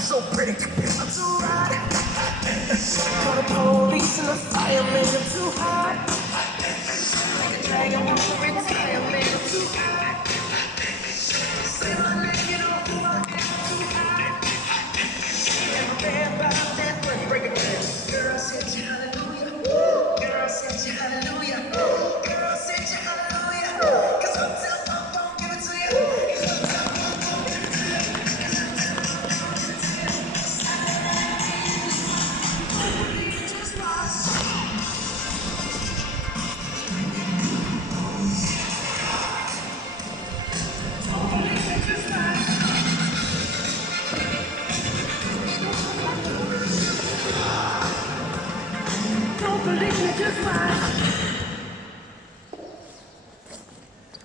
So pretty, I'm too hot. Call the police and the fireman, I'm too hot. Like a dragon, I'm too retirement, I'm too hot. Say my name, you know who I am, I'm too hot. And my band about that, let's break it down. Girl, said you hallelujah. Girl, said you hallelujah. Girl, said you hallelujah. 'Cause Uptown Funk don't give it to you. 'Cause Uptown Funk don't give it to you. Just watch. Don't believe me, just watch.